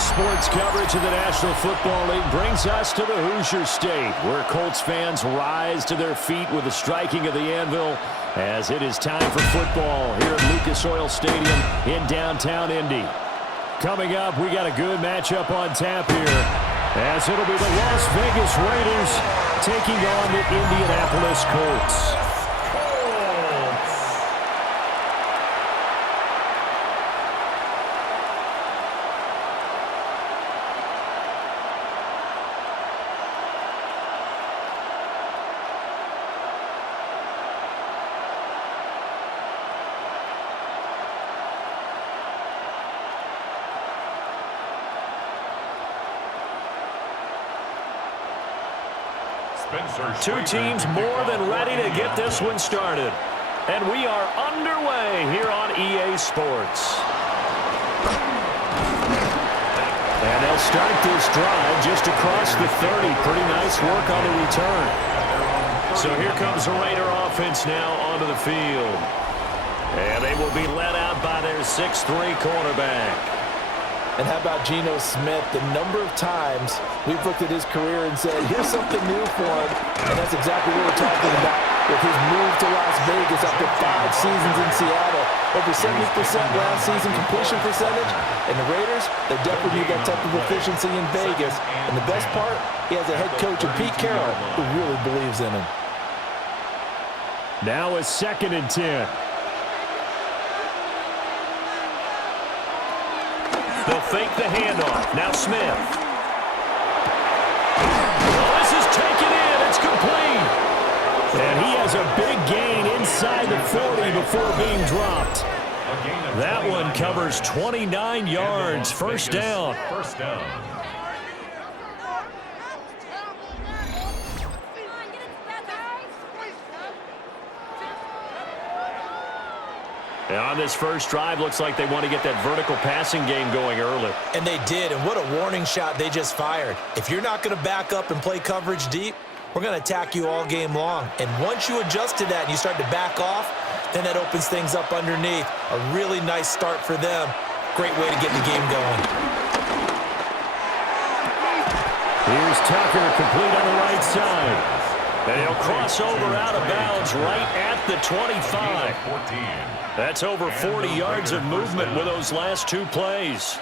Sports coverage of the National Football League brings us to the Hoosier State, where Colts fans rise to their feet with the striking of the anvil as it is time for football here at Lucas Oil Stadium in downtown Indy. Coming up, we got a good matchup on tap here, as it'll be the Las Vegas Raiders taking on the Indianapolis Colts. Two teams more than ready to get this one started. And we are underway here on EA Sports. And they'll start this drive just across the 30. Pretty nice work on the return. So here comes the Raider offense now onto the field. And they will be led out by their 6'3" cornerback. And how about Geno Smith? The number of times we've looked at his career and said, here's something new for him. And that's exactly what we're talking about with his move to Las Vegas after 5 seasons in Seattle. Over 70% last season completion percentage. And the Raiders, they definitely need that type of efficiency in Vegas. And the best part, he has a head coach in Pete Carroll who really believes in him. Now a 2nd and 10. They'll fake the handoff. Now Smith. Well, this is taken in. It's complete. And he has a big gain inside the 40 before being dropped. That one covers 29 yards. First down. And on this first drive, looks like they want to get that vertical passing game going early. And they did, and what a warning shot they just fired. If you're not going to back up and play coverage deep, we're going to attack you all game long. And once you adjust to that and you start to back off, then that opens things up underneath. A really nice start for them. Great way to get the game going. Here's Tucker, complete on the right side. And he'll cross over out of bounds right at the 25. That's over 40 yards of movement with those last 2 plays.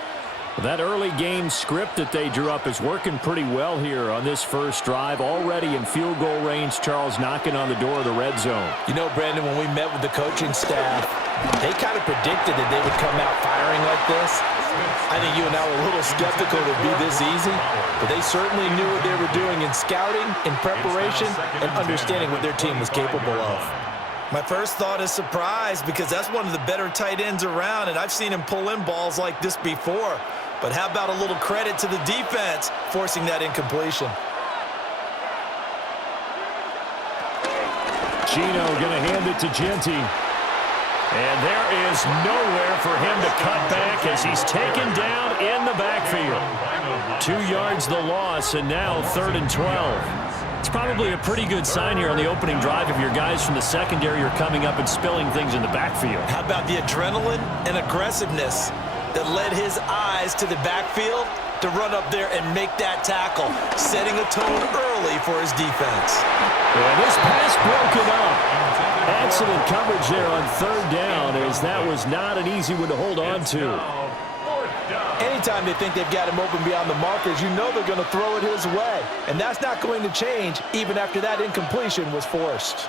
That early game script that they drew up is working pretty well here on this first drive. Already in field goal range, Charles knocking on the door of the red zone. You know, Brandon, when we met with the coaching staff, they kind of predicted that they would come out firing like this. I think you and I were a little skeptical it would be this easy, but they certainly knew what they were doing in scouting, in preparation, and understanding what their team was capable of. My first thought is surprise, because that's one of the better tight ends around, and I've seen him pull in balls like this before. But how about a little credit to the defense forcing that incompletion? Geno going to hand it to Genty. And there is nowhere for him to cut back as he's taken down in the backfield. 2 yards the loss, and now 3rd and 12. It's probably a pretty good sign here on the opening drive if your guys from the secondary are coming up and spilling things in the backfield. How about the adrenaline and aggressiveness that led his eyes to the backfield to run up there and make that tackle, setting a tone early for his defense. And this pass broken up. Excellent coverage there on 3rd down, as that was not an easy one to hold on to. Anytime they think they've got him open beyond the markers, you know they're going to throw it his way. And that's not going to change even after that incompletion was forced.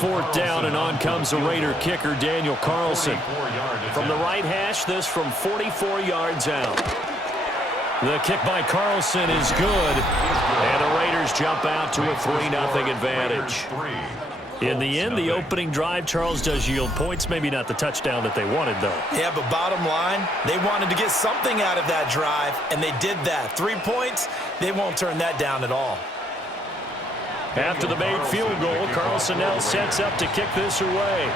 4th down, and on comes the Raider kicker, Daniel Carlson. From the right hash, this from 44 yards out. The kick by Carlson is good, and the Raiders jump out to a 3-0 advantage. In the end, the opening drive, Charles, does yield points. Maybe not the touchdown that they wanted, though. Yeah, but bottom line, they wanted to get something out of that drive, and they did that. 3 points, they won't turn that down at all. After the made field goal, Carlson now sets up to kick this away.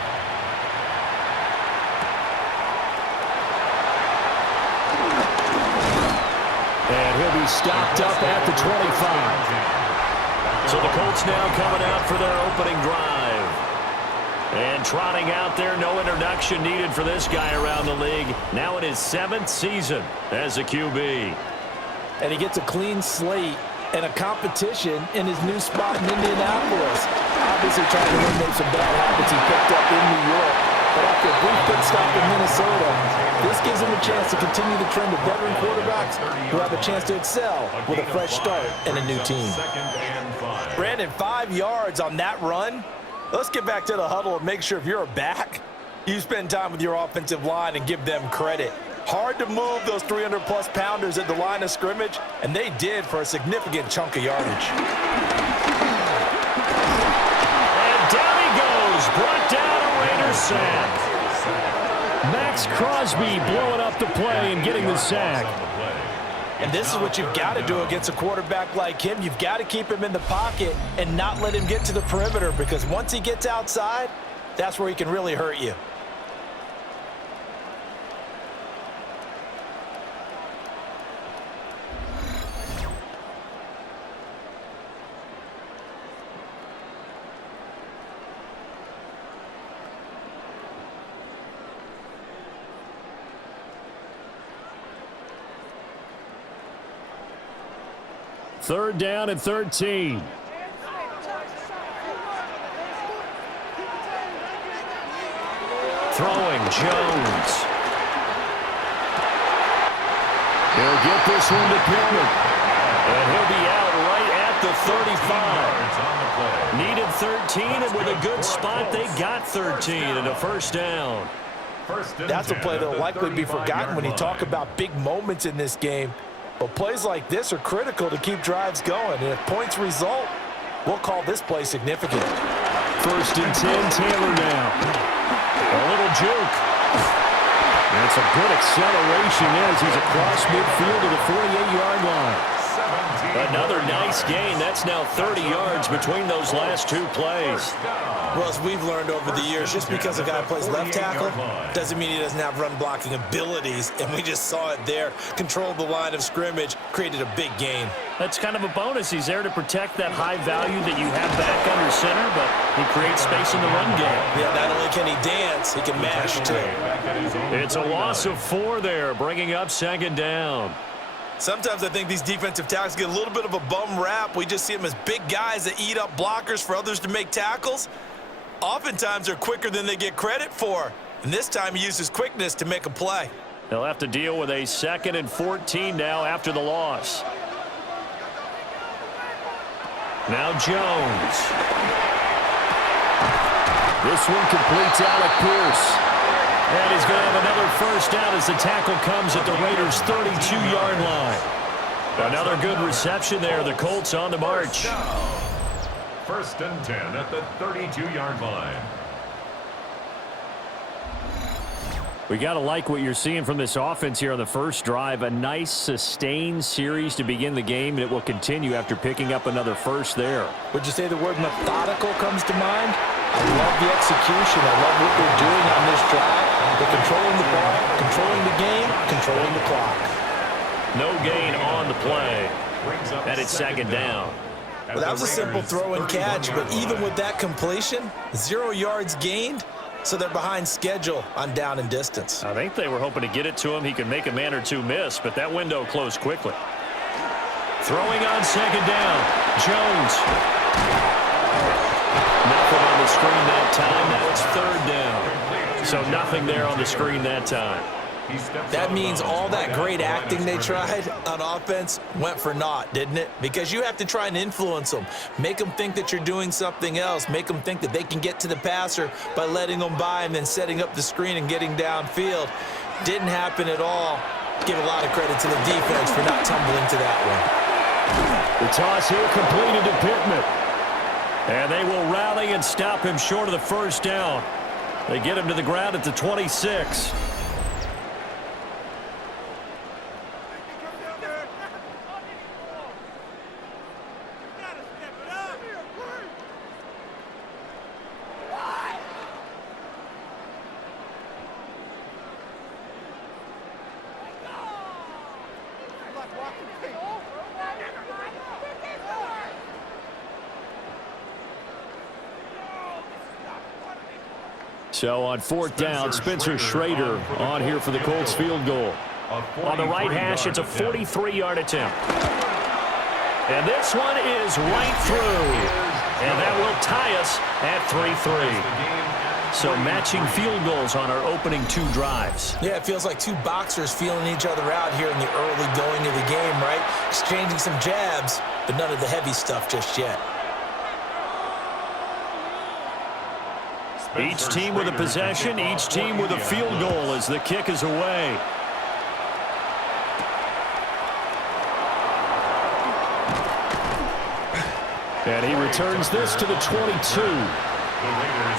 And he'll be stopped up at the 25. So the Colts now coming out for their opening drive. And trotting out there, no introduction needed for this guy around the league. Now in his 7th season as a QB. And he gets a clean slate and a competition in his new spot in Indianapolis. Obviously trying to eliminate some bad habits he picked up in New York. But after a brief pit stop in Minnesota, this gives him a chance to continue the trend of veteran quarterbacks who have a chance to excel with a fresh start and a new team. Brandon, 5 yards on that run. Let's get back to the huddle and make sure if you're a back, you spend time with your offensive line and give them credit. Hard to move those 300-plus pounders at the line of scrimmage, and they did for a significant chunk of yardage. And down he goes, brought down a Raiders sack. Max Crosby blowing up the play and getting the sack. And this is what you've got to do against a quarterback like him. You've got to keep him in the pocket and not let him get to the perimeter, because once he gets outside, that's where he can really hurt you. Third down and 13. Throwing, Jones. He'll get this one to Pittman. And he'll be out right at the 35. Needed 13, and with a good spot, they got 13 and a first down. That's a play that will likely be forgotten when you talk about big moments in this game. But plays like this are critical to keep drives going. And if points result, we'll call this play significant. First and 10, Taylor now. A little juke. That's a good acceleration as he's across midfield to the 48-yard line. Another nice gain. That's now 30 yards between those last 2 plays. Well, as we've learned over the years, just because a guy plays left tackle doesn't mean he doesn't have run blocking abilities, and we just saw it there. Controlled the line of scrimmage, created a big gain. That's kind of a bonus. He's there to protect that high value that you have back under center, but he creates space in the run game. Yeah, not only can he dance, he can mash too. It's a loss of 4 there, bringing up second down. Sometimes I think these defensive tackles get a little bit of a bum rap. We just see them as big guys that eat up blockers for others to make tackles. Oftentimes they're quicker than they get credit for. And this time he uses quickness to make a play. They'll have to deal with a 2nd and 14 now after the loss. Now Jones. This one completes Alec Pierce. And he's going to have another first down as the tackle comes at the Raiders' 32-yard line. Another good reception there. The Colts on the march. First and 10 at the 32-yard line. We got to like what you're seeing from this offense here on the first drive. A nice sustained series to begin the game, and it will continue after picking up another first there. Would you say the word methodical comes to mind? I love the execution. I love what they're doing on this drive. They're controlling the ball, controlling the game, controlling the clock. No gain on the play. And it's second down. Well, that was a simple throw and catch, but even with that completion, 0 yards gained, so they're behind schedule on down and distance. I think they were hoping to get it to him. He could make a man or two miss, but that window closed quickly. Throwing on second down, Jones. Nothing on the screen that time. Now it's third down. So nothing there on the screen that time. That means all that great acting they tried on offense went for naught, didn't it? Because you have to try and influence them. Make them think that you're doing something else. Make them think that they can get to the passer by letting them by and then setting up the screen and getting downfield. Didn't happen at all. Give a lot of credit to the defense for not tumbling to that one. The toss here completed to Pittman. And they will rally and stop him short of the first down. They get him to the ground at the 26. So on fourth down, Spencer Schrader on here for the Colts field goal. On the right hash, it's a 43-yard attempt. And this one is right through. And that will tie us at 3-3. So matching field goals on our opening 2 drives. Yeah, it feels like 2 boxers feeling each other out here in the early going of the game, right? Exchanging some jabs, but none of the heavy stuff just yet. Each team with a possession, each team with a field goal as the kick is away. And he returns this to the 22.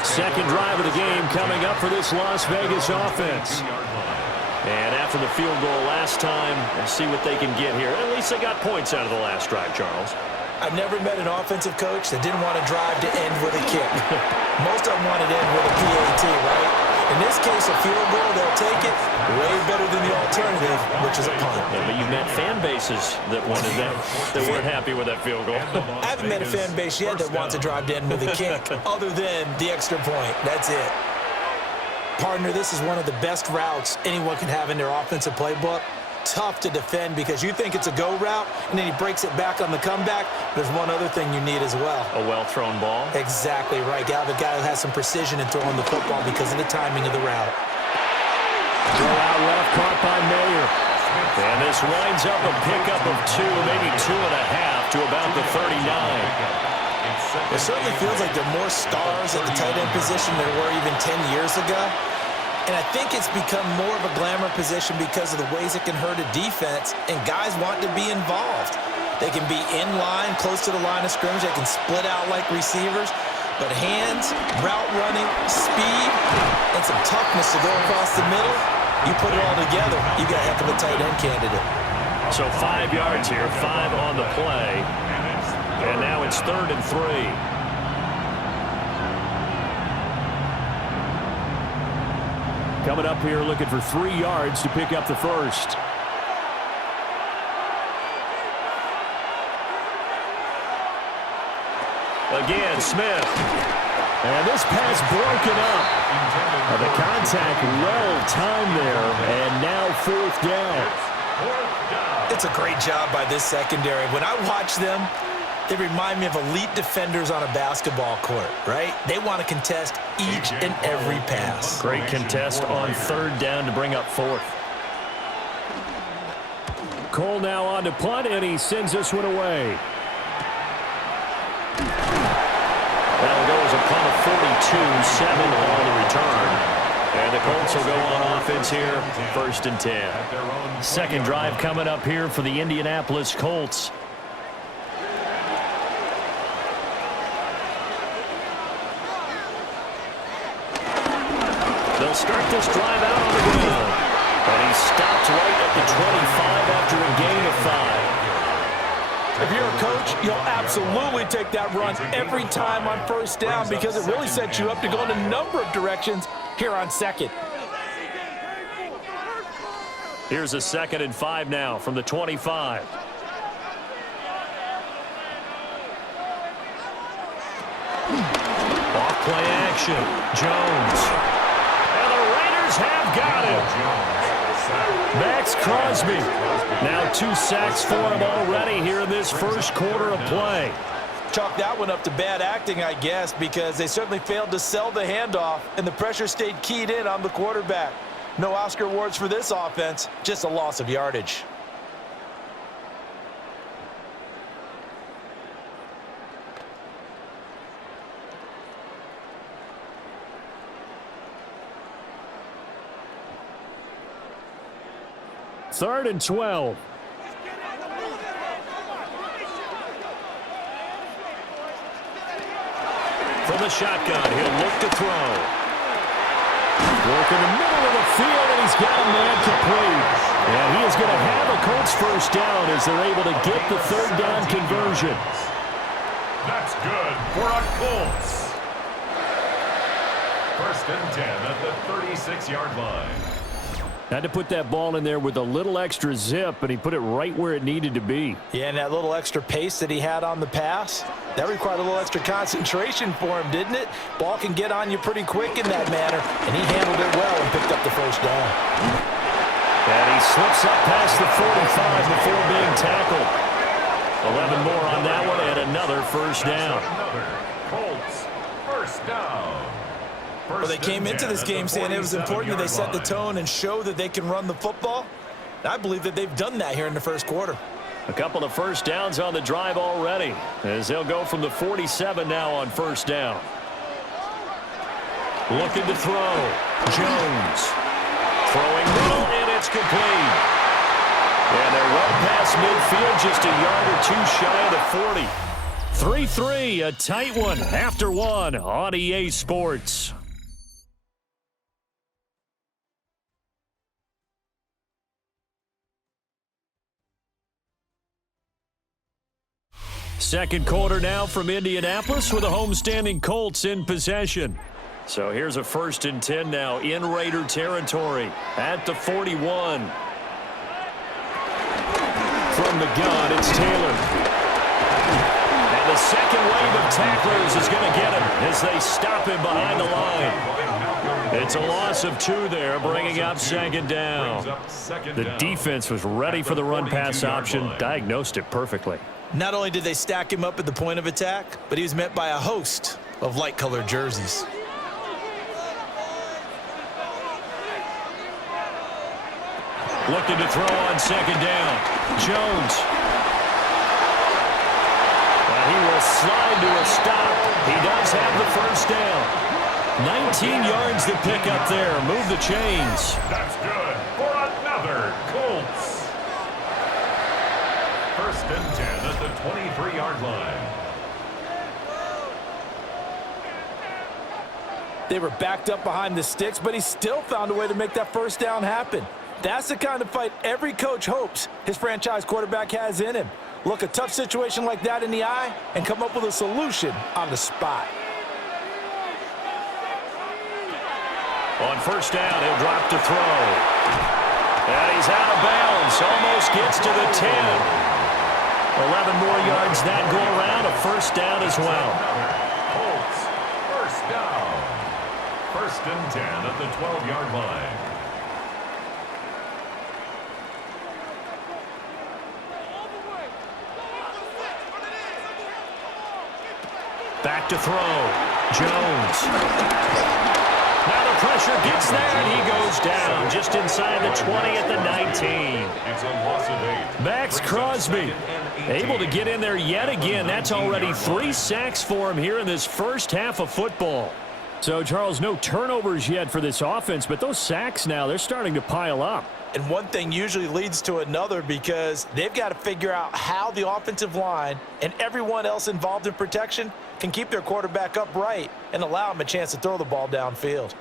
Second drive of the game coming up for this Las Vegas offense. And after the field goal last time, we'll see what they can get here. At least they got points out of the last drive, Charles. I've never met an offensive coach that didn't want to drive to end with a kick. Most of them want to end with a PAT, right? In this case, a field goal, they'll take it. Way better than the alternative, which is a punt. Yeah, but you've met fan bases that wanted that weren't happy with that field goal. I haven't met a fan base yet that wants to drive to end with a kick, other than the extra point. That's it. Partner, this is one of the best routes anyone can have in their offensive playbook. Tough to defend because you think it's a go route, and then he breaks it back on the comeback. There's one other thing you need as well. A well-thrown ball. Exactly right. Got a guy who has some precision in throwing the football because of the timing of the route. Throw out left, caught by Mayer. And this winds up a pickup of 2, maybe 2.5 to about the 39. It certainly feels like there are more stars at the tight end position than there were even 10 years ago. And I think it's become more of a glamour position because of the ways it can hurt a defense, and guys want to be involved. They can be in line, close to the line of scrimmage. They can split out like receivers. But hands, route running, speed, and some toughness to go across the middle, you put it all together, you got a heck of a tight end candidate. So 5 yards here, 5 on the play. And now it's 3rd and 3. Coming up here looking for 3 yards to pick up the first. Again, Smith. And this pass broken up. The contact well-timed there, and now 4th down. It's a great job by this secondary. When I watch them, they remind me of elite defenders on a basketball court, right? They want to contest each and every pass. Great contest on 3rd down to bring up 4th. Cole now on to punt, and he sends this one away. That'll go as a punt of 42, 7 on the return. And the Colts will go on offense here, 1st and 10. Second drive coming up here for the Indianapolis Colts. They'll start this drive out on the ground. And he stopped right at the 25 after a gain of 5. If you're a coach, you'll absolutely take that run every time on 1st down because it really sets you up to go in a number of directions here on 2nd. Here's a 2nd and 5 now from the 25. Off play action. Jones. And the Raiders have got him. Max Crosby. Now 2 sacks for him already here in this first quarter of play. Chalk that one up to bad acting, I guess, because they certainly failed to sell the handoff, and the pressure stayed keyed in on the quarterback. No Oscar awards for this offense, just a loss of yardage. Third and 12. From the shotgun, he'll look to throw. Work in the middle of the field, and he's got a man complete. And he is going to have a Colts 1st down as they're able to get the 3rd down conversion. That's good for a Colts. 1st and 10 at the 36-yard line. Had to put that ball in there with a little extra zip, but he put it right where it needed to be. Yeah, and that little extra pace that he had on the pass, that required a little extra concentration for him, didn't it? Ball can get on you pretty quick in that manner, and he handled it well and picked up the first down. And he slips up past the 45 before being tackled. 11 more on that one, and another first down. Colts, first down. Well, they came into this game saying it was important that they set the tone and show that they can run the football. I believe that they've done that here in the first quarter. A couple of first downs on the drive already, as they'll go from the 47 now on first down. Looking to throw. Jones. Throwing middle, and it's complete. And they're well past midfield, just a yard or two shy of the 40. 3-3, a tight one after one on EA Sports. Second quarter now from Indianapolis with the homestanding Colts in possession. So here's a 1st and 10 now in Raider territory at the 41. From the gun, it's Taylor. And the second wave of tacklers is going to get him as they stop him behind the line. It's a loss of 2 there, bringing up second down. The defense was ready for the run-pass option, diagnosed it perfectly. Not only did they stack him up at the point of attack, but he was met by a host of light-colored jerseys. Looking to throw on second down. Jones. Well, he will slide to a stop. He does have the first down. 19 yards to pick up there. Move the chains. That's good for another Colts. 1st and 10 at the 23-yard line. They were backed up behind the sticks, but he still found a way to make that first down happen. That's the kind of fight every coach hopes his franchise quarterback has in him. Look a tough situation like that in the eye and come up with a solution on the spot. On first down, he'll drop to throw. And he's out of bounds. Almost gets to the 10. 11 more yards that go around. A first down as well. Colts, first down. 1st and 10 at the 12-yard line. Back to throw. Jones. Now the pressure gets there, and he goes down just inside the 20 at the 19. It's a loss of 8. Max Crosby able to get in there yet again. That's already 3 sacks for him here in this first half of football. So, Charles, no turnovers yet for this offense, but those sacks now, they're starting to pile up. And one thing usually leads to another because they've got to figure out how the offensive line and everyone else involved in protection can keep their quarterback upright and allow him a chance to throw the ball downfield.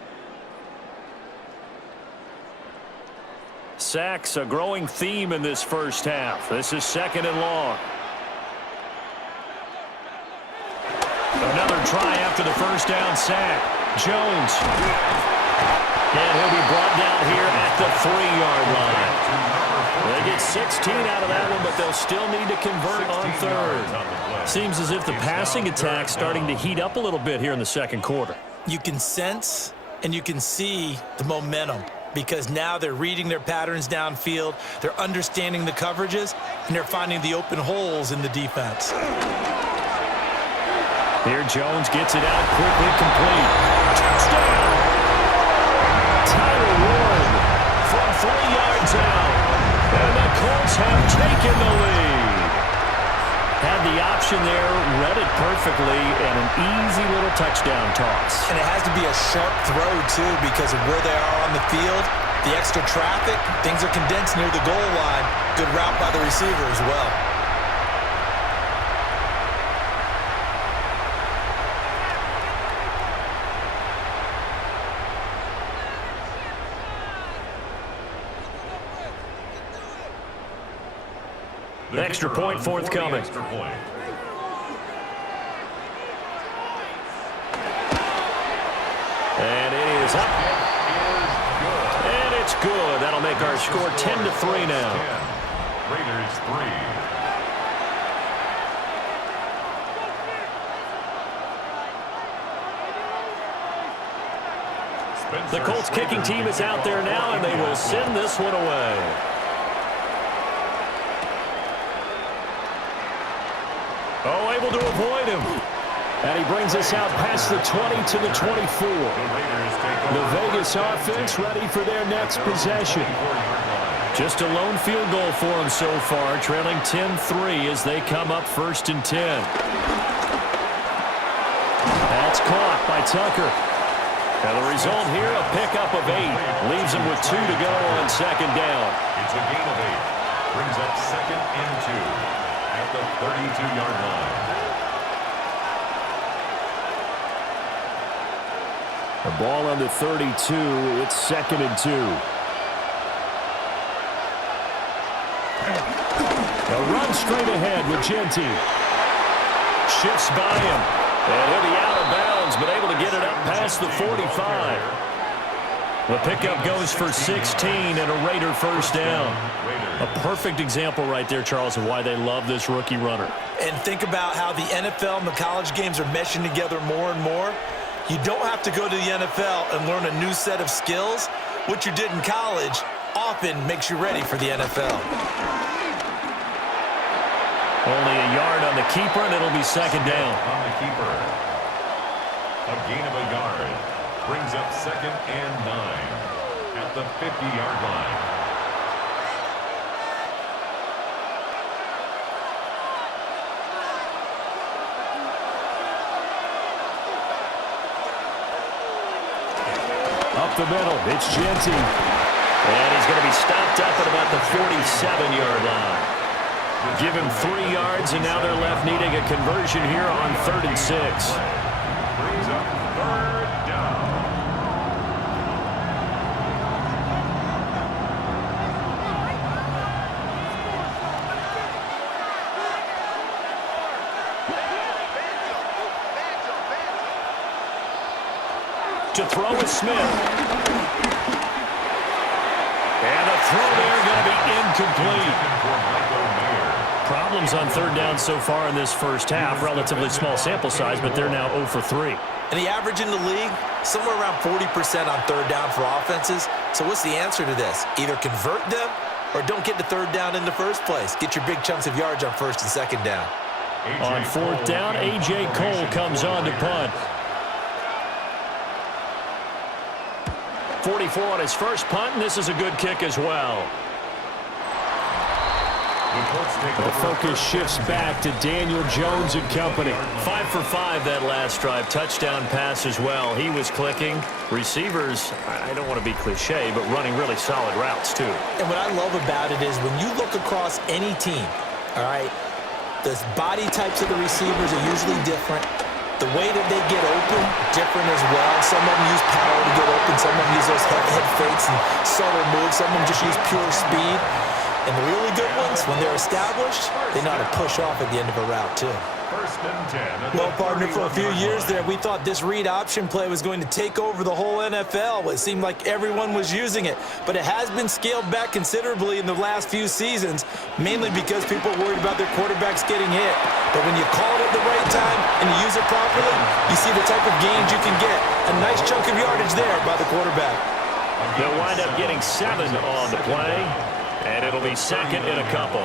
Sacks, a growing theme in this first half. This is 2nd and long. Another try after the first down sack. Jones. And he'll be brought down here at the 3-yard line. They get 16 out of that one, but they'll still need to convert on 3rd. Seems as if the passing attack's starting to heat up a little bit here in the second quarter. You can sense and you can see the momentum because now they're reading their patterns downfield, they're understanding the coverages, and they're finding the open holes in the defense. Here Jones gets it out quickly, complete. Touchdown! Tyler Ward from 3 yards out. And the Colts have taken the lead. Had the option there, read it perfectly, and an easy little touchdown toss. And it has to be a sharp throw, too, because of where they are on the field. The extra traffic, things are condensed near the goal line. Good route by the receiver as well. Extra point forthcoming. Extra point. And it is up. And it's good. That'll make our score 10-3 now. Raiders 3. The Colts kicking team is out there now, and they will send this one away. Oh, able to avoid him. And he brings us out past the 20 to the 24. The Vegas offense ready for their next possession. Just a lone field goal for them so far, trailing 10-3 as they come up 1st and 10. That's caught by Tucker. And the result here, a pickup of 8. Leaves him with 2 to go on 2nd down. It's a gain of 8. Brings up 2nd and 2 at the 32-yard line. The ball on the 32. It's 2nd and 2. A run straight ahead with Genty. Shifts by him. And he'll be out of bounds, but able to get it up past the 45. The pickup goes for 16 and a Raider 1st down. A perfect example right there, Charles, of why they love this rookie runner. And think about how the NFL and the college games are meshing together more and more. You don't have to go to the NFL and learn a new set of skills. What you did in college often makes you ready for the NFL. Only a yard on the keeper, and it'll be 2nd down. On the keeper. A gain of a yard. Brings up 2nd and 9 at the 50-yard line. Up the middle, it's Genty. And he's going to be stopped up at about the 47-yard line. Give him 3 yards, and now they're left needing a conversion here on 3rd and 6. Brings up 3rd down. To throw is Smith. And the throw there going to be incomplete. Problems on 3rd down so far in this first half. Relatively small sample size, but they're now 0 for 3. And the average in the league, somewhere around 40% on 3rd down for offenses. So what's the answer to this? Either convert them or don't get to 3rd down in the first place. Get your big chunks of yards on 1st and 2nd down. On 4th down, A.J. Cole comes on to punt. 44 on his first punt, and this is a good kick as well. The focus shifts back to Daniel Jones and company. 5 for 5 that last drive. Touchdown pass as well. He was clicking. Receivers, I don't want to be cliche, but running really solid routes too. And what I love about it is when you look across any team, all right, the body types of the receivers are usually different. The way that they get open, different as well. Some of them use power to get open. Some of them use those head fakes and subtle moves. Some of them just use pure speed. And the really good ones, when they're established, they know how to push off at the end of a route, too. 1st and 10. Well, partner, for a few years there, we thought this read option play was going to take over the whole NFL. It seemed like everyone was using it. But it has been scaled back considerably in the last few seasons, mainly because people are worried about their quarterbacks getting hit. But when you call it at the right time and you use it properly, you see the type of gains you can get. A nice chunk of yardage there by the quarterback. They'll wind up getting 7 on the play. And it'll be 2nd and a couple.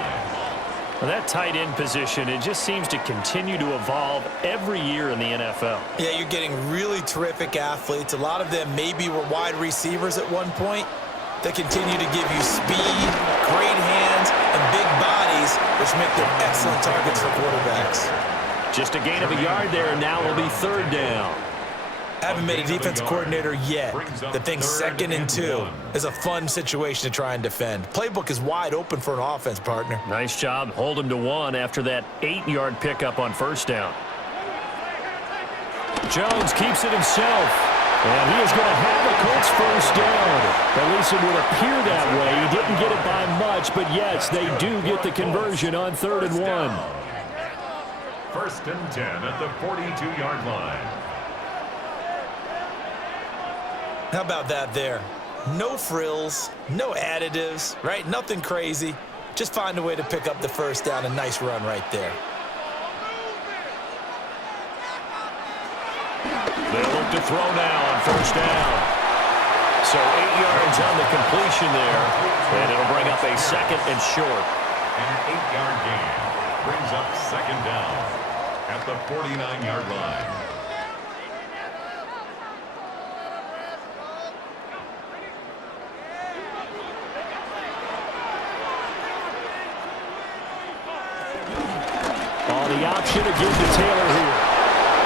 Well, that tight end position, it just seems to continue to evolve every year in the NFL. Yeah, you're getting really terrific athletes. A lot of them maybe were wide receivers at one point. They continue to give you speed, great hands, and big bodies, which make them excellent targets for quarterbacks. Just a gain of a yard there, and now it'll be 3rd down. I haven't met a defensive coordinator yet that thinks 2nd and 2 is a fun situation to try and defend. Playbook is wide open for an offense, partner. Nice job. Hold him to 1 after that 8-yard pickup on 1st down. Jones keeps it himself. And he is going to have a Colts 1st down. At least it would appear that way. He didn't get it by much, but yes, they do get the conversion on 3rd and 1. 1st and 10 at the 42-yard line. How about that there? No frills, no additives, right? Nothing crazy. Just find a way to pick up the first down. A nice run right there. They'll look to throw now on first down. So 8 yards on the completion there, and it'll bring up a second and short. An 8-yard gain brings up second down at the 49-yard line. On the option to give to Taylor here.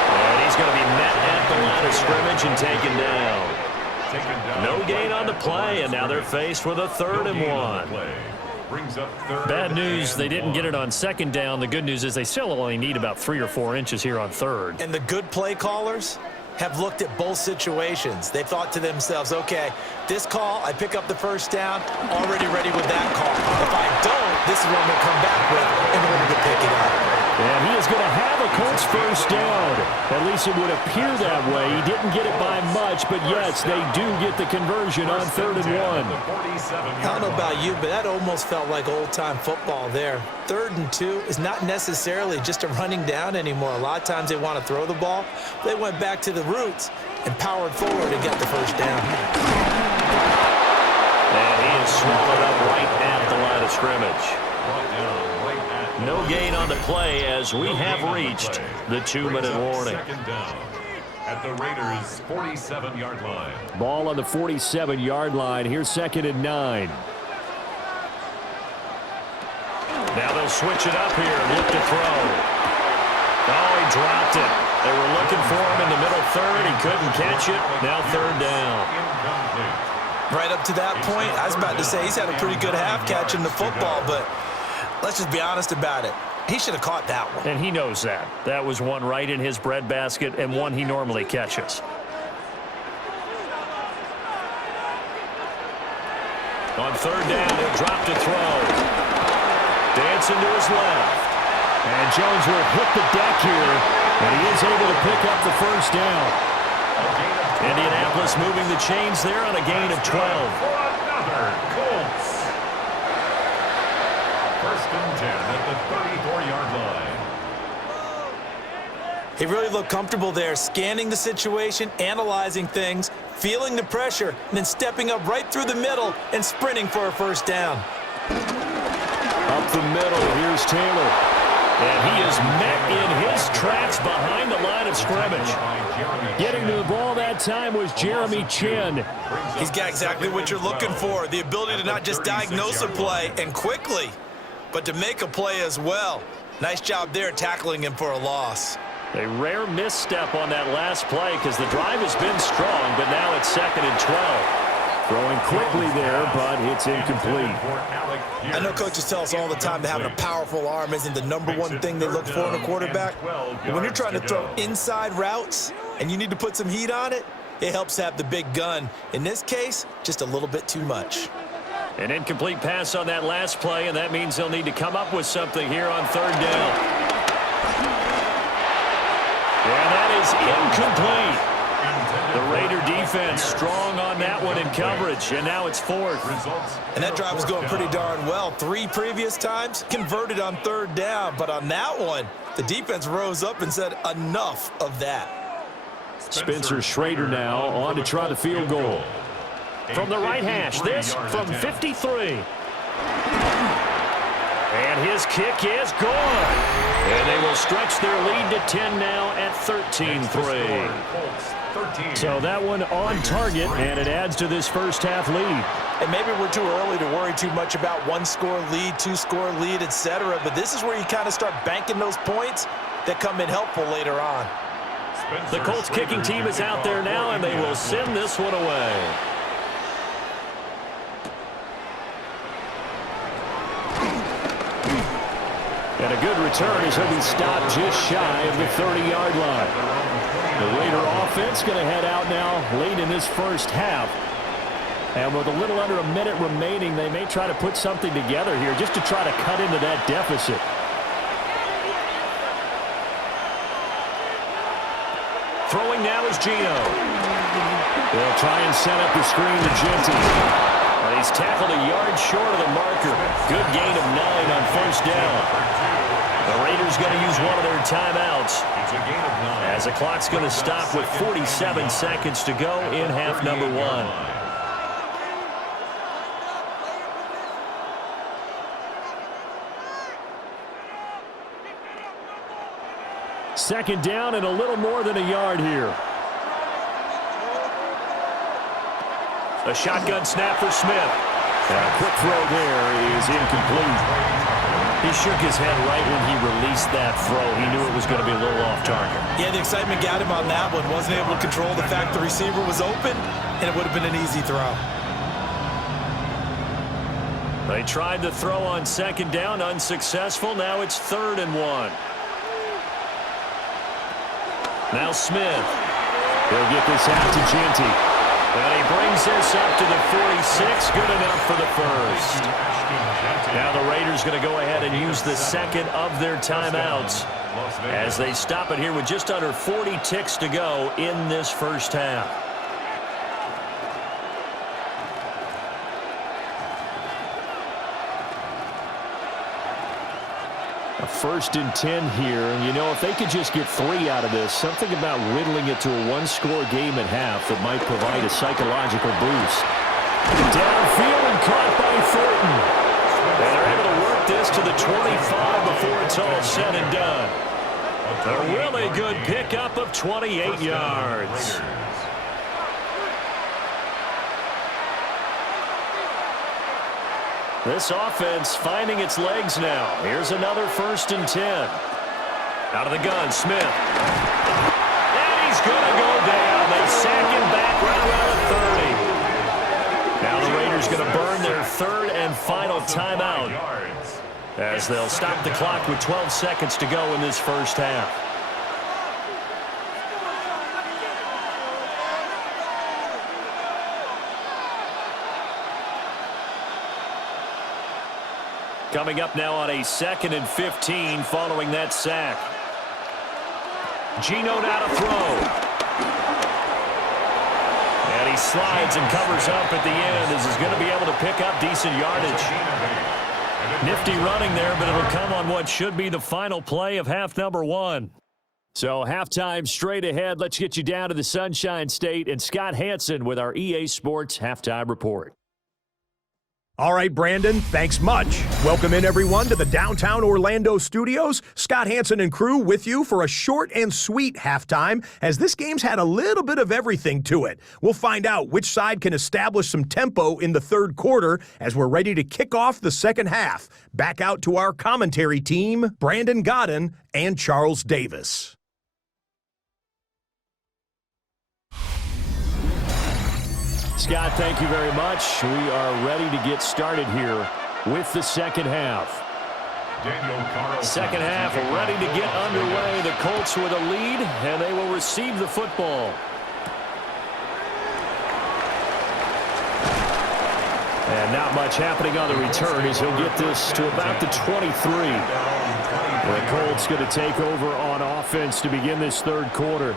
And he's going to be met at the line of scrimmage and taken down. No gain on the play, and now they're faced with a 3rd and 1. Bad news, they didn't get it on second down. The good news is they still only need about 3 or 4 inches here on 3rd. And the good play callers have looked at both situations. They thought to themselves, okay, this call, I pick up the first down, already ready with that call. If I don't, this is what I'm going to come back with in order to pick it up. And he is going to have a Colts first down. At least it would appear that way. He didn't get it by much, but yes, they do get the conversion on 3rd and 1. I don't know about you, but that almost felt like old-time football there. 3rd and 2 is not necessarily just a running down anymore. A lot of times they want to throw the ball. They went back to the roots and powered forward and got the first down. And he is swallowed up right at the line of scrimmage. No gain on the play as we have reached the 2-minute warning. Second down at the Raiders' 47-yard line. Ball on the 47-yard line. Here's 2nd and 9. Now they'll switch it up here and look to throw. Oh, he dropped it. They were looking for him in the middle 3rd. He couldn't catch it. Now 3rd down. Right up to that point, I was about to say he's had a pretty good half catching the football, but let's just be honest about it. He should have caught that one. And he knows that. That was one right in his breadbasket and one he normally catches. On 3rd down, he'll drop to throw. Dancing to his left. And Jones will hit the deck here, and he is able to pick up the first down. Indianapolis moving the chains there on a gain of 12. Another Colts. 1st and 10 at the 34-yard line. He really looked comfortable there, scanning the situation, analyzing things, feeling the pressure, and then stepping up right through the middle and sprinting for a first down. Up the middle, here's Taylor. And he is met in his tracks behind the line of scrimmage. Getting to the ball that time was Jeremy Chin. He's got exactly what you're looking for, the ability to not just diagnose a play and quickly, but to make a play as well. Nice job there tackling him for a loss. A rare misstep on that last play because the drive has been strong, but now it's 2nd and 12. Throwing quickly there, but it's incomplete. I know coaches tell us all the time that having a powerful arm isn't the #1 thing they look for in a quarterback. But when you're trying to throw inside routes and you need to put some heat on it, it helps have the big gun. In this case, just a little bit too much. An incomplete pass on that last play, and that means they'll need to come up with something here on 3rd down. And that is incomplete. The Raider defense strong on that one in coverage, and now it's 4th. And that drive was going pretty darn well. 3 previous times, converted on 3rd down. But on that one, the defense rose up and said, enough of that. Spencer Schrader now on to try the field goal. From the right hash, this from 53. And his kick is gone. And they will stretch their lead to 10 now at 13-3. So that one on target, and it adds to this first half lead. And maybe we're too early to worry too much about 1-score lead, 2-score lead, etc. But this is where you kind of start banking those points that come in helpful later on. The Colts kicking team is out there now, and they will send this one away. And a good return as he'll be stopped just shy of the 30-yard line. The Raider offense going to head out now late in this first half. And with a little under a minute remaining, they may try to put something together here just to try to cut into that deficit. Throwing Throwing now is Geno. They'll try and set up the screen to Genty. And he's tackled a yard short of the marker. Good gain of 9 on first down. The Raiders going to use one of their timeouts, as the clock's going to stop with 47 seconds to go in half number 1. Second down and a little more than a yard here. A shotgun snap for Smith. And a quick throw there is incomplete. He shook his head right when he released that throw. He knew it was going to be a little off target. Yeah, the excitement got him on that one. Wasn't able to control the fact the receiver was open, and it would have been an easy throw. They tried to throw on second down, unsuccessful. Now it's 3rd and 1. Now Smith. He'll get this out to Genty. And he brings this up to the 46. Good enough for the first. Now the Raiders going to go ahead and use the second of their timeouts as they stop it here with just under 40 ticks to go in this first half. A 1st and 10 here, and you know, if they could just get 3 out of this, something about whittling it to a one-score game at half that might provide a psychological boost. Downfield and caught by Thornton. And they're able to work this to the 25 before it's all said and done. A really good pickup of 28 yards. This offense finding its legs now. Here's another 1st and 10. Out of the gun, Smith. And he's going to go down. They sack him back right around the 30. Now the Raiders going to burn their 3rd and final timeout, as they'll stop the clock with 12 seconds to go in this first half. Coming up now on a 2nd and 15 following that sack. Geno now to throw. And he slides and covers up at the end as he's going to be able to pick up decent yardage. Nifty running there, but it'll come on what should be the final play of half number 1. So halftime straight ahead. Let's get you down to the Sunshine State and Scott Hansen with our EA Sports Halftime Report. All right, Brandon, thanks much. Welcome in, everyone, to the downtown Orlando studios. Scott Hansen and crew with you for a short and sweet halftime, as this game's had a little bit of everything to it. We'll find out which side can establish some tempo in the 3rd quarter as we're ready to kick off the second half. Back out to our commentary team, Brandon Godden and Charles Davis. Scott, thank you very much. We are ready to get started here with the second half. Second half ready to get underway. The Colts with a lead, and they will receive the football. And not much happening on the return as he'll get this to about the 23. The Colts going to take over on offense to begin this 3rd quarter.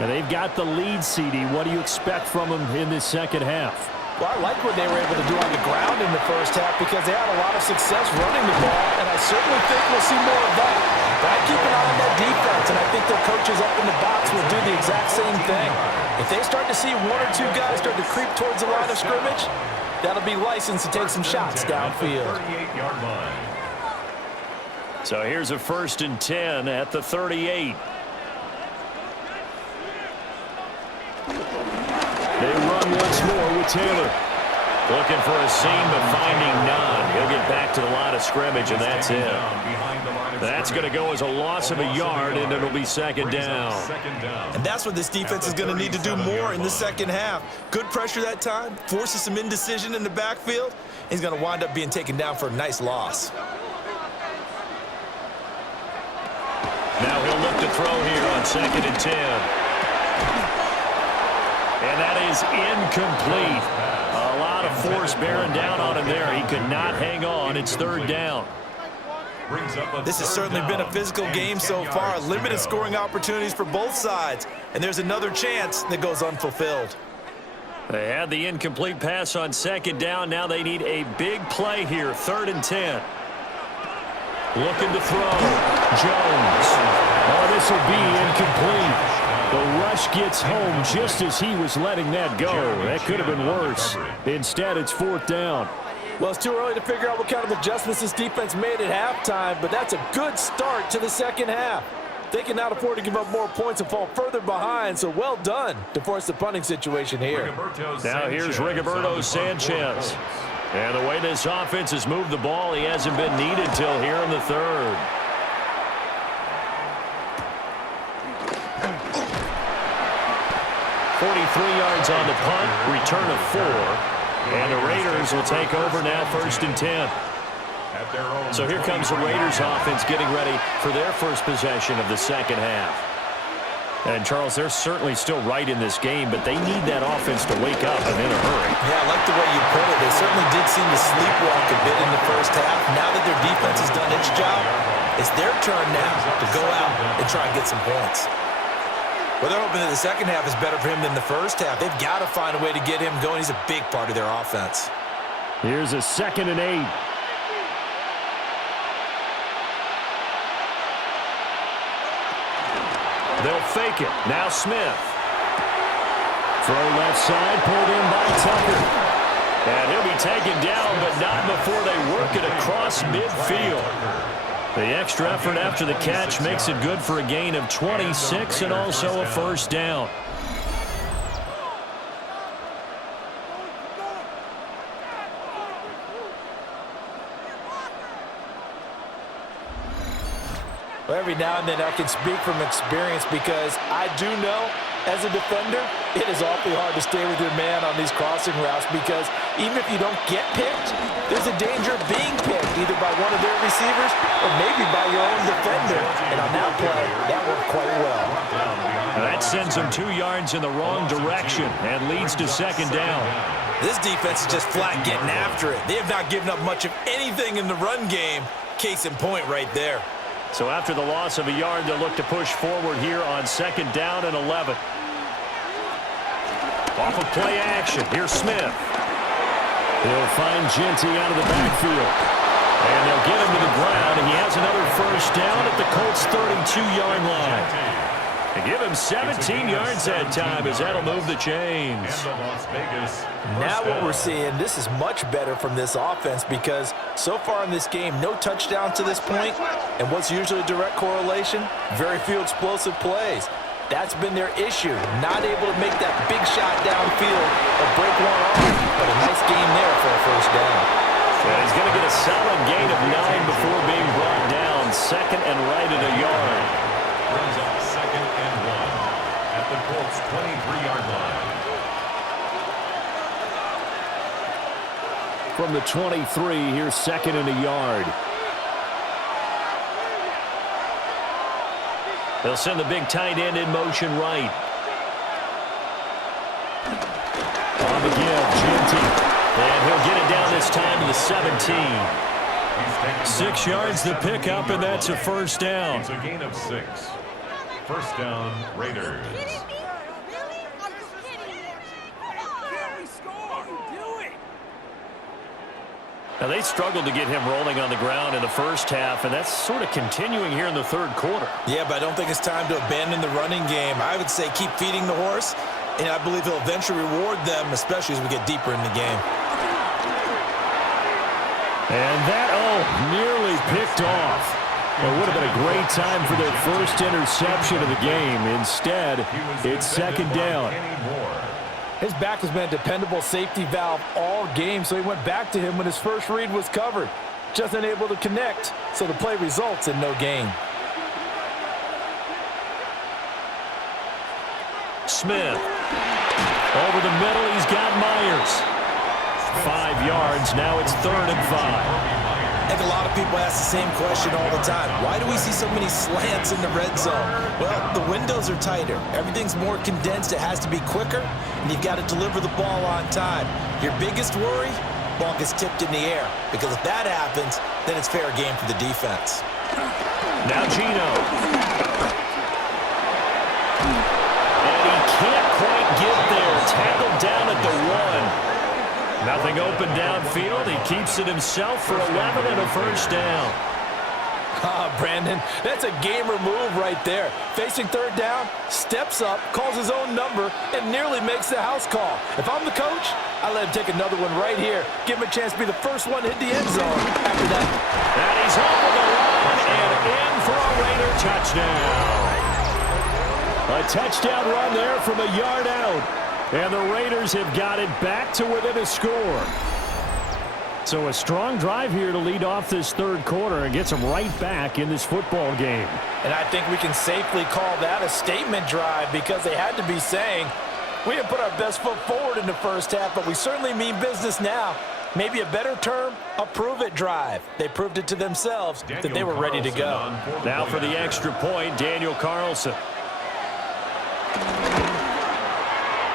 And they've got the lead, CD. What do you expect from them in this second half? Well, I like what they were able to do on the ground in the first half because they had a lot of success running the ball, and I certainly think we'll see more of that. But I keep an eye on that defense, and I think their coaches up in the box will do the exact same thing. If they start to see 1 or 2 guys start to creep towards the line of scrimmage, that'll be licensed to take some shots downfield. So here's a 1st and 10 at the 38. They run once more with Taylor. Looking for a seam, but finding none. He'll get back to the line of scrimmage, and that's it. That's going to go as a loss of a yard, and it'll be 2nd down. And that's what this defense is going to need to do more in the second half. Good pressure that time, forces some indecision in the backfield. He's going to wind up being taken down for a nice loss. Now he'll look to throw here on 2nd and 10. And that is incomplete. A lot of force bearing down on him there. He could not hang on. It's 3rd down. brings up a This has third certainly been a down physical and game 10 so far. yards to Limited go. scoring opportunities for both sides. And there's another chance that goes unfulfilled. They had the incomplete pass on second down. Now they need a big play here, 3rd and 10. Looking to throw. Jones. Oh, this will be incomplete. The rush gets home just as he was letting that go. That could have been worse. Instead, it's 4th down. Well, it's too early to figure out what kind of adjustments this defense made at halftime, but that's a good start to the second half. They can not afford to give up more points and fall further behind, so well done to force the punting situation here. Now here's Rigoberto Sanchez. And the way this offense has moved the ball, he hasn't been needed till here in the 3rd. .43 yards on the punt, return of 4. And the Raiders will take over now, 1st and 10. So here comes the Raiders offense getting ready for their first possession of the second half. And, Charles, they're certainly still right in this game, but they need that offense to wake up and in a hurry. Yeah, I like the way you put it. They certainly did seem to sleepwalk a bit in the first half. Now that their defense has done its job, it's their turn now to go out and try and get some points. Well, they're hoping that the second half is better for him than the first half. They've got to find a way to get him going. He's a big part of their offense. Here's a 2nd and 8. They'll fake it. Now Smith. Throw left side, pulled in by Tucker. And he'll be taken down, but not before they work it across midfield. The extra effort after the catch makes it good for a gain of 26 and also a 1st down. Well, every now and then I can speak from experience because I do know, as a defender, it is awfully hard to stay with your man on these crossing routes because even if you don't get picked, there's a danger of being picked either by one of their receivers or maybe by your own defender. And on that play, that worked quite well. That sends them 2 yards in the wrong direction and leads to 2nd down. This defense is just flat getting after it. They have not given up much of anything in the run game. Case in point right there. So after the loss of a yard, they'll look to push forward here on 2nd down and 11. Off of play action, here's Smith. He'll find Genty out of the backfield. And they'll get him to the ground, and he has another 1st down at the Colts' 32-yard line. They give him 17 yards that time as that'll move the chains. Now what we're seeing, this is much better from this offense because so far in this game, no touchdowns to this point, and what's usually a direct correlation? Very few explosive plays. That's been their issue, not able to make that big shot downfield or break one off, but a nice game there for a 1st down. And he's going to get a solid gain of 9 before being brought down. 2nd and right at a yard. Brings up 2nd and 1 at the Colts 23-yard line. From the 23, here's 2nd and a yard. They'll send the big tight end in motion right. On the give, Genty. And he'll get it down this time to the 17. 6 yards to pick up, and that's a 1st down. It's a gain of 6. 1st down, Raiders. Now, they struggled to get him rolling on the ground in the first half, and that's sort of continuing here in the 3rd quarter. Yeah, but I don't think it's time to abandon the running game. I would say keep feeding the horse, and I believe he'll eventually reward them, especially as we get deeper in the game. And that, nearly picked off. It would have been a great time for their first interception of the game. Instead, it's 2nd down. His back has been a dependable safety valve all game, so he went back to him when his first read was covered. Just unable to connect, so the play results in no gain. Smith. Over the middle, he's got Myers. 5 yards, now it's 3rd and 5. I think a lot of people ask the same question all the time. Why do we see so many slants in the red zone? Well, the windows are tighter. Everything's more condensed. It has to be quicker, and you've got to deliver the ball on time. Your biggest worry? ball gets tipped in the air. Because if that happens, then it's fair game for the defense. Now Gino. And he can't quite get there. Tackled down at the 1. Nothing open downfield. He keeps it himself for 11 and a first down. Brandon, that's a gamer move right there. Facing third down, steps up, calls his own number, and nearly makes the house call. If I'm the coach, I let him take another one right here. Give him a chance to be the first one to hit the end zone after that. And he's over the line and in for a Raider touchdown. A touchdown run there from a yard out. And the Raiders have got it back to within a score. So a strong drive here to lead off this third quarter and gets them right back in this football game. And I think we can safely call that a statement drive because they had to be saying, we didn't put our best foot forward in the first half, but we certainly mean business now. Maybe a better term, a prove-it drive. They proved it to themselves that they were ready to go. Now for the extra point, Daniel Carlson.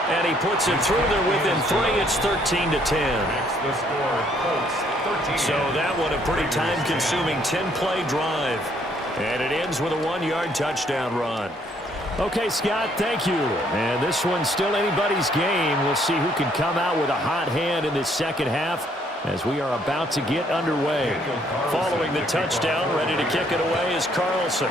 And he puts it through there within 3. It's 13-10. Makes the score Colts 13. So that one a pretty time-consuming 10-play drive. And it ends with a 1-yard touchdown run. Okay, Scott, thank you. And this one's still anybody's game. We'll see who can come out with a hot hand in this second half as we are about to get underway. Following the touchdown, ready to kick it away is Carlson.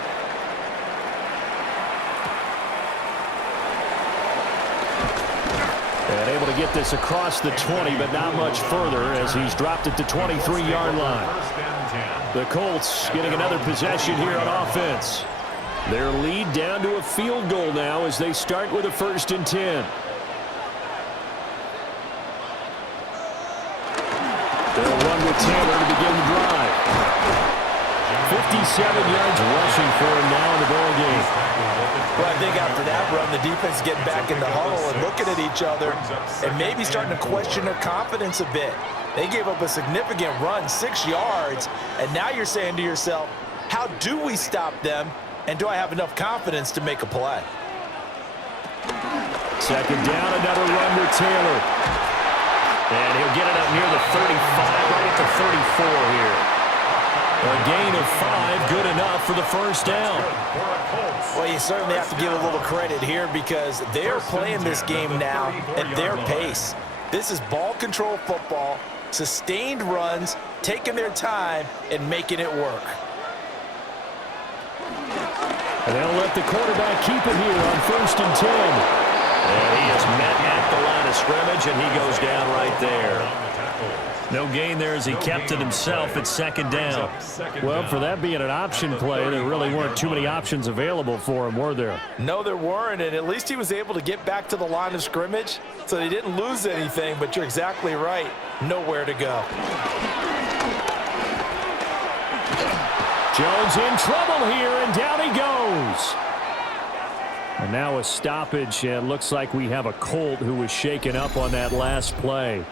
And able to get this across the 20, but not much further as he's dropped it to 23-yard line. The Colts getting another possession here on offense. Their lead down to a field goal now as they start with a 1st and 10. They'll run with Taylor to begin the drive. 57 yards rushing for him now in the ball game. Well, I think after that run, the defense getting back in the huddle and looking at each other and maybe starting to question their confidence a bit. They gave up a significant run, 6 yards, and now you're saying to yourself, how do we stop them, and do I have enough confidence to make a play? Second down, another run with Taylor. And he'll get it up near the 35, right at the 34 here. A gain of 5, good enough for the first down. Well, you certainly have to give a little credit here because they're playing this game now at their pace. This is ball control football, sustained runs, taking their time, and making it work. And they'll let the quarterback keep it here on 1st and 10. And he is met at the line of scrimmage, and he goes down right there. No gain there as he kept it himself at 2nd down. Well, for that being an option play, there really weren't too many options available for him, were there? No, there weren't, and at least he was able to get back to the line of scrimmage, so they didn't lose anything, but you're exactly right. Nowhere to go. Jones in trouble here, and down he goes. And now a stoppage, and looks like we have a Colt who was shaken up on that last play.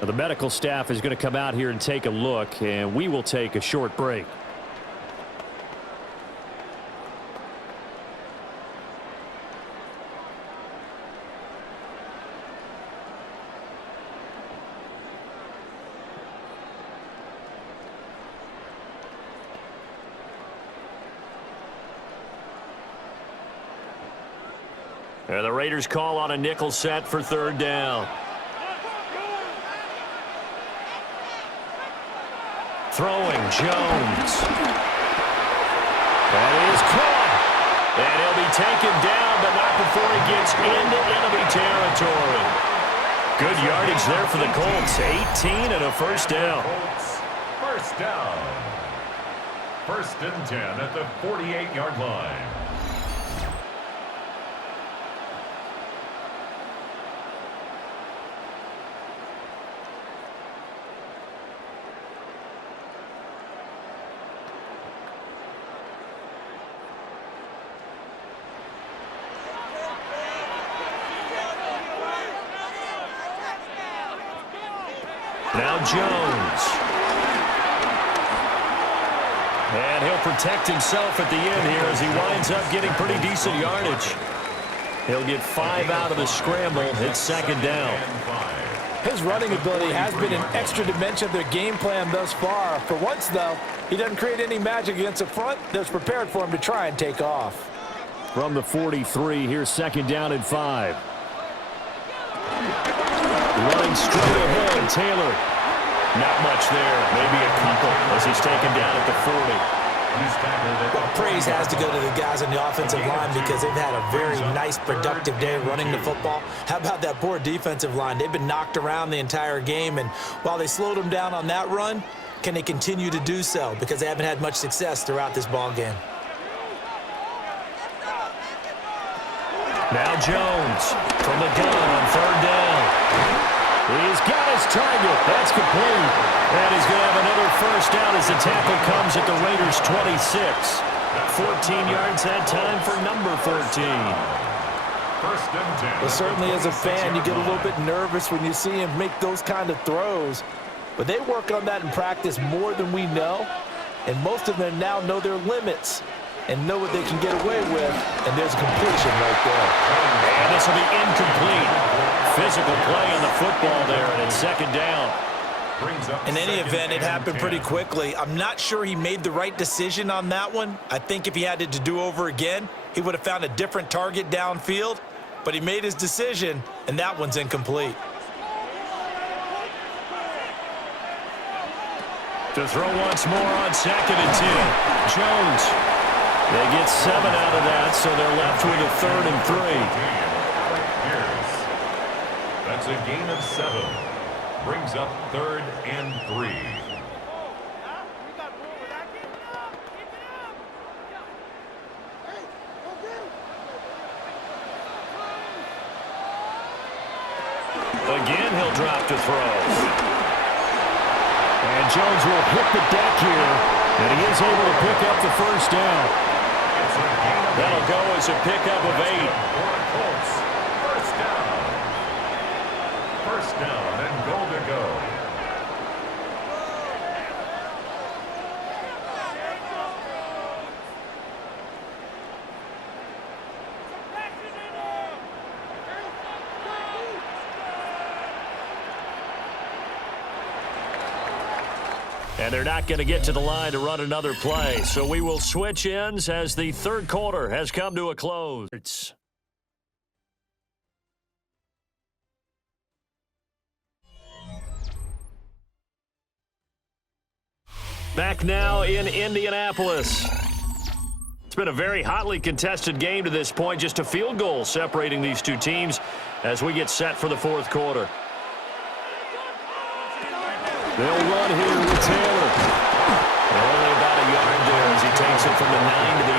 Now, the medical staff is going to come out here and take a look, and we will take a short break. And the Raiders call on a nickel set for 3rd down. Throwing Jones. That is caught. And he'll be taken down, but not before he gets into enemy territory. Good yardage there for the Colts. 18 and a 1st down. Colts, 1st down. 1st and 10 at the 48-yard line. Now Jones. And he'll protect himself at the end here as he winds up getting pretty decent yardage. He'll get 5 out of the scramble. It's 2nd down. His running ability has been an extra dimension of their game plan thus far. For once, though, he doesn't create any magic against the front that's prepared for him to try and take off. From the 43, here's second down and 5. Running straight ahead, Taylor. Not much there, maybe a couple as he's taken down at the 40. Well, praise has to go to the guys on the offensive line because they've had a very nice, productive day running the football. How about that poor defensive line? They've been knocked around the entire game, and while they slowed them down on that run, can they continue to do so? Because they haven't had much success throughout this ball game. Now Jones from the gun on third down. He's got his target. That's complete. And he's going to have another first down as the tackle comes at the Raiders' 26. 14 yards that time for number 14. First and 10. Well, certainly as a fan, you get a little bit nervous when you see him make those kind of throws. But they work on that in practice more than we know. And most of them now know their limits and know what they can get away with. And there's a completion right there. And this will be incomplete. Physical play on the football there, and it's second down. In any event, it happened pretty quickly. I'm not sure he made the right decision on that one. I think if he had it to do over again, he would have found a different target downfield. But he made his decision, and that one's incomplete. To throw once more on second and 10. Jones. They get 7 out of that, so they're left with a third and 3. That's a gain of 7. Brings up third and 3. Again, he'll drop to throw. And Jones will hit the deck here, and he is able to pick up the first down. That'll go as a pickup of 8. Colts. First down. First down and goal to go. And they're not going to get to the line to run another play. So we will switch ends as the third quarter has come to a close. Back now in Indianapolis. It's been a very hotly contested game to this point. Just a field goal separating these two teams as we get set for the fourth quarter. They'll run here with Taylor. Only about a yard there as he takes it from the 9 to the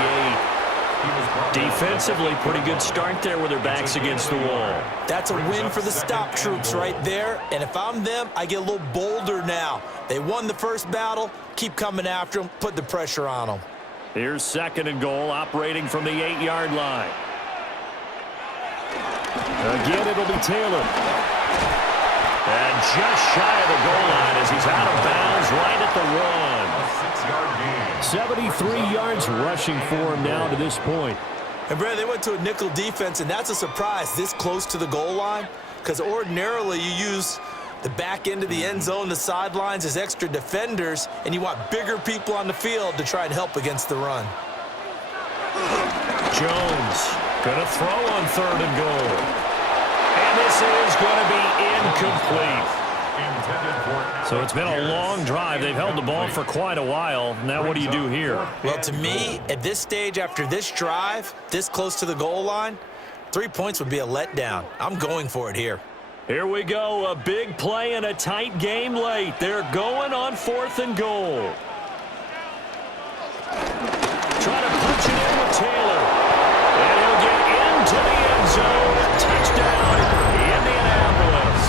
8. Defensively, pretty good start there with their backs against the wall. That's a win for the stop troops right there. And if I'm them, I get a little bolder now. They won the first battle. Keep coming after them. Put the pressure on them. Here's second and goal, operating from the 8-yard line. Again, it'll be Taylor. And just shy of the goal line as he's out of bounds right at the 1. 73 yards rushing for him now to this point. And, Brad, they went to a nickel defense, and that's a surprise this close to the goal line because ordinarily you use the back end of the end zone, the sidelines as extra defenders, and you want bigger people on the field to try and help against the run. Jones going to throw on third and goal. And this is going to be incomplete. So it's been a long drive. They've held the ball for quite a while. Now what do you do here? Well, to me, at this stage, after this drive, this close to the goal line, 3 points would be a letdown. I'm going for it here. Here we go. A big play and a tight game late. They're going on fourth and goal. Try to punch it in with Taylor. And he'll get into the end zone. Touchdown, Indianapolis.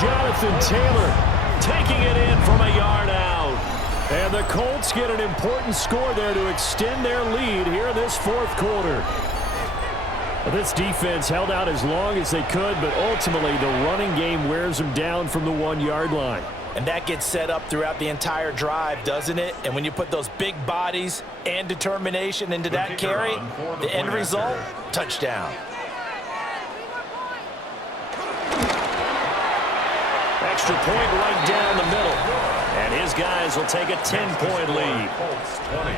Jonathan Taylor taking it in from a yard out. And the Colts get an important score there to extend their lead here in this fourth quarter. This defense held out as long as they could, but ultimately the running game wears them down from the 1-yard line. And that gets set up throughout the entire drive, doesn't it? And when you put those big bodies and determination into that carry, the end result, touchdown. extra point right down the middle. And his guys will take a 10-point lead. Colts 20,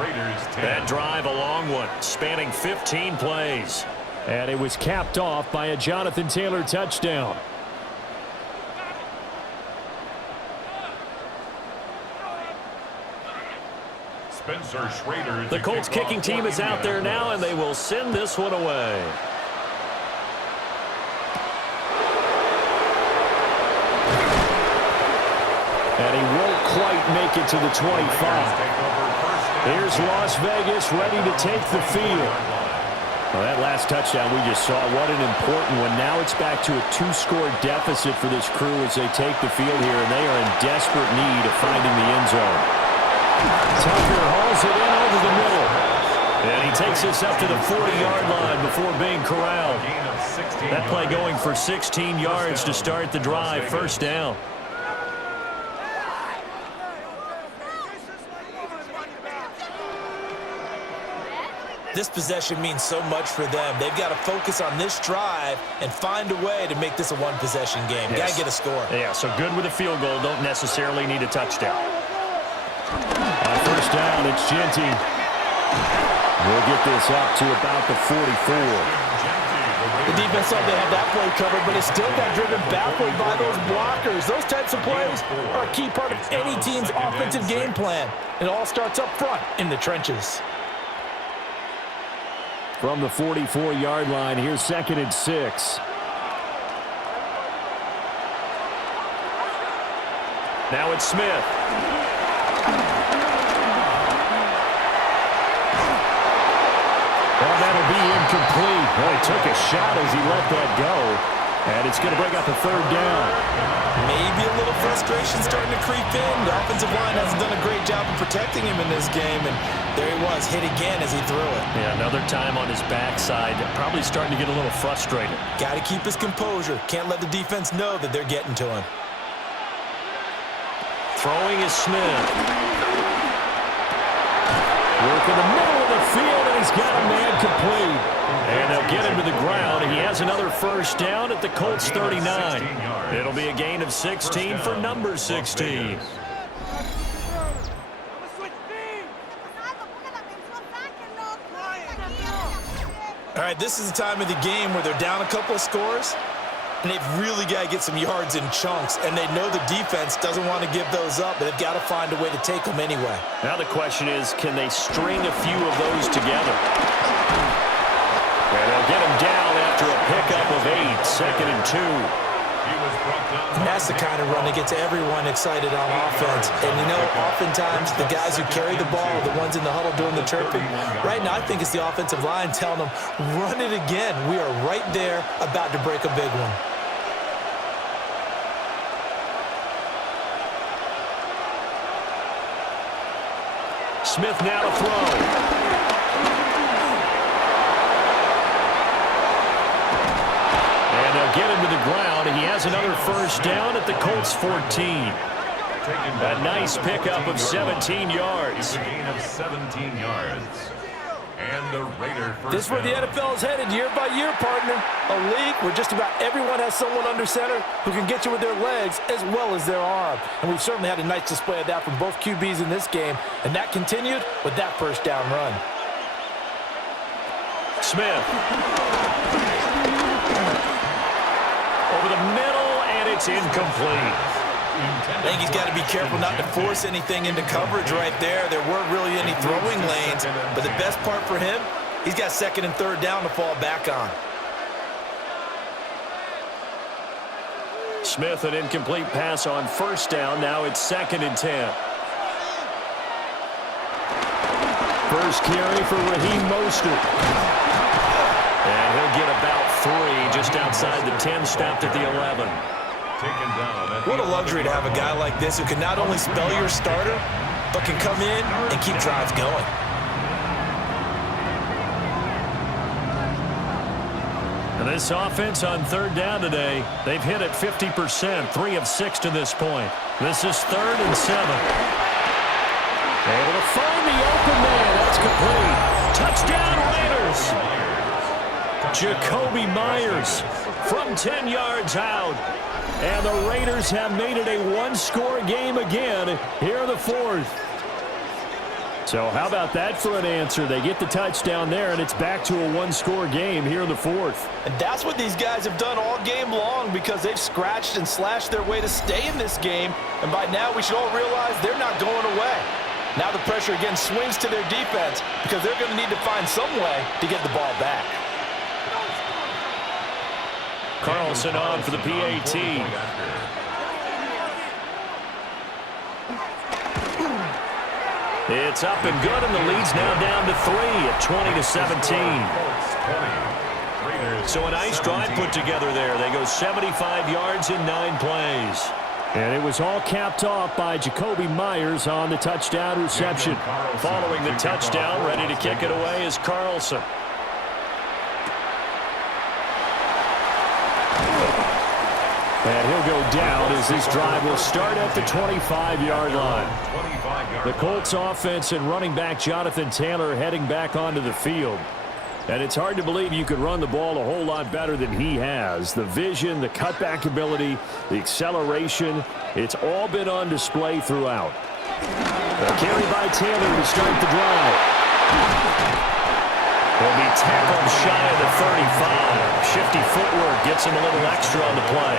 Raiders 10. That drive, a long one, spanning 15 plays. And it was capped off by a Jonathan Taylor touchdown. Spencer Schrader. The Colts kicking team is out there now, and they will send this one away. And he won't quite make it to the 25. Here's Las Vegas ready to take the field. Well, that last touchdown we just saw, what an important one. Now it's back to a 2-score deficit for this crew as they take the field here, and they are in desperate need of finding the end zone. Tucker hauls it in over the middle. And he takes us up to the 40-yard line before being corralled. That play going for 16 yards to start the drive, first down. This possession means so much for them. They've got to focus on this drive and find a way to make this a one-possession game. Yes. Got to get a score. Yeah, so good with a field goal. Don't necessarily need a touchdown. On first down, it's Genty. We'll get this up to about the 44. The defense thought they had that play covered, but it still got driven backward by those blockers. Those types of plays are a key part of any team's offensive game plan. It all starts up front in the trenches. From the 44-yard line, here's 2nd and 6. Now it's Smith. Well, that'll be incomplete. Well, he took a shot as he let that go. And it's going to bring up a 3rd down. Maybe a little frustration starting to creep in. The offensive line hasn't done a great job of protecting him in this game. And there he was, hit again as he threw it. Yeah, another time on his backside. Probably starting to get a little frustrated. Got to keep his composure. Can't let the defense know that they're getting to him. Throwing is Smith. Work in the middle of the field, and he's got a man complete. And they'll get him to the ground. He has another first down at the Colts 39. It'll be a gain of 16 for number 16. All right, this is the time of the game where they're down a couple of scores, and they've really got to get some yards in chunks, and they know the defense doesn't want to give those up, but they've got to find a way to take them anyway. Now the question is, can they string a few of those together? And they'll get him down after a pickup of 8, 2nd and 2. And that's the kind of run that gets everyone excited on offense. And, you know, oftentimes the guys who carry the ball are the ones in the huddle doing the chirping. Right now, I think it's the offensive line telling them, run it again. We are right there about to break a big one. Smith now to throw. Get him to the ground. He has another first down at the Colts 14. A nice pickup of 17 yards. Gain of 17 yards. And the Raider first This is where the NFL is headed year by year, partner. A league where just about everyone has someone under center who can get you with their legs as well as their arm. And we've certainly had a nice display of that from both QBs in this game. And that continued with that first down run. Smith. Over the middle, and it's incomplete. I think he's got to be careful not to force anything into coverage right there. There weren't really any throwing lanes, but the best part for him, he's got 2nd and 3rd down to fall back on. Smith, an incomplete pass on first down. Now it's 2nd and 10. First carry for Raheem Mostert. And he'll get about 3 just outside the 10, stopped at the 11. What a luxury to have a guy like this who can not only spell your starter, but can come in and keep drives going. And this offense on 3rd down today, they've hit it 50%, 3 of 6 to this point. This is 3rd and 7. Able to find the open man. That's complete. Touchdown Raiders. Jacoby Myers from 10 yards out. And the Raiders have made it a one-score game again here in the fourth. So how about that for an answer? They get the touchdown there, and it's back to a one-score game here in the fourth. And that's what these guys have done all game long because they've scratched and slashed their way to stay in this game. And by now, we should all realize they're not going away. Now the pressure again swings to their defense because they're going to need to find some way to get the ball back. Carlson on for the PAT. It's up and good, and the lead's now down to 3 at 20-17. So a nice drive put together there. They go 75 yards in 9 plays. And it was all capped off by Jacoby Myers on the touchdown reception. Following the touchdown, ready to kick it away is Carlson. And he'll go down as this drive will start at the 25-yard line. The Colts offense and running back Jonathan Taylor heading back onto the field. And it's hard to believe you could run the ball a whole lot better than he has. The vision, the cutback ability, the acceleration, it's all been on display throughout. A carry by Taylor to start the drive. Will be tackled shy of the 35. Shifty footwork gets him a little extra on the play.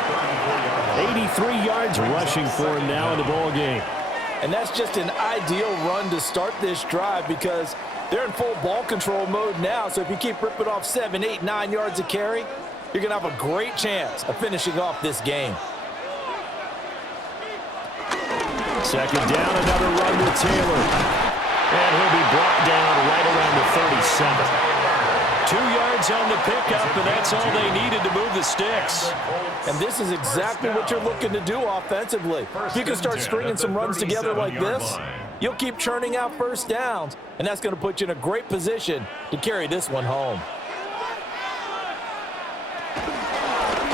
83 yards rushing for him now in the ball game. And that's just an ideal run to start this drive because they're in full ball control mode now. So if you keep ripping off 7, 8, 9 yards of carry, you're going to have a great chance of finishing off this game. Second down, another run with Taylor. And he'll be brought down right around the 37. 2 yards on the pickup, and that's all they needed to move the sticks. And this is exactly what you're looking to do offensively. If you can start stringing some runs together like this, you'll keep churning out first downs, and that's going to put you in a great position to carry this one home.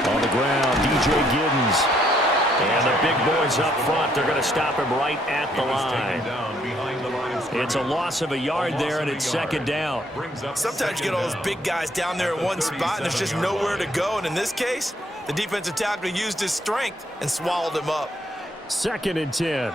On the ground, DJ Giddens. And the big boys up front, they're going to stop him right at the line. It's a loss of a yard there, and it's second down. Sometimes you get all those big guys down there in one spot, and there's just nowhere to go. And in this case, the defensive tackle used his strength and swallowed him up. 2nd and 10.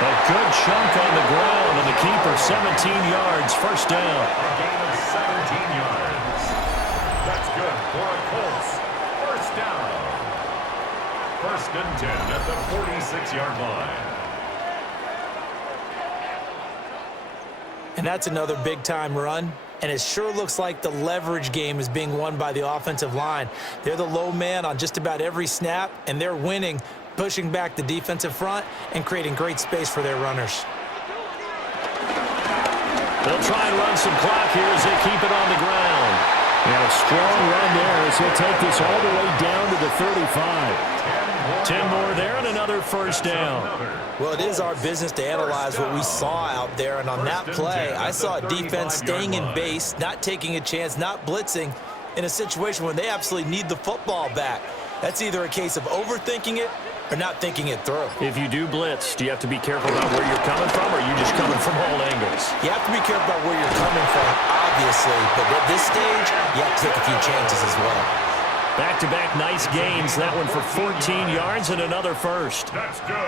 A good chunk on the ground, and the keeper 17 yards, first down. A gain of 17 yards. That's good for a Colts. First down. 1st and 10 at the 46-yard line. And that's another big-time run. And it sure looks like the leverage game is being won by the offensive line. They're the low man on just about every snap, and they're winning, pushing back the defensive front and creating great space for their runners. They'll try and run some clock here as they keep it on the ground. And a strong run there as he'll take this all the way down to the 35. 10 more there and another first down. Well, it is our business to analyze what we saw out there, and on that play, I saw a defense staying in base, not taking a chance, not blitzing in a situation when they absolutely need the football back. That's either a case of overthinking it or not thinking it through. If you do blitz, do you have to be careful about where you're coming from, or are you just coming from all angles? You have to be careful about where you're coming from, obviously, but at this stage, you have to take a few chances as well. Back-to-back nice gains. That one for 14 yards and another first.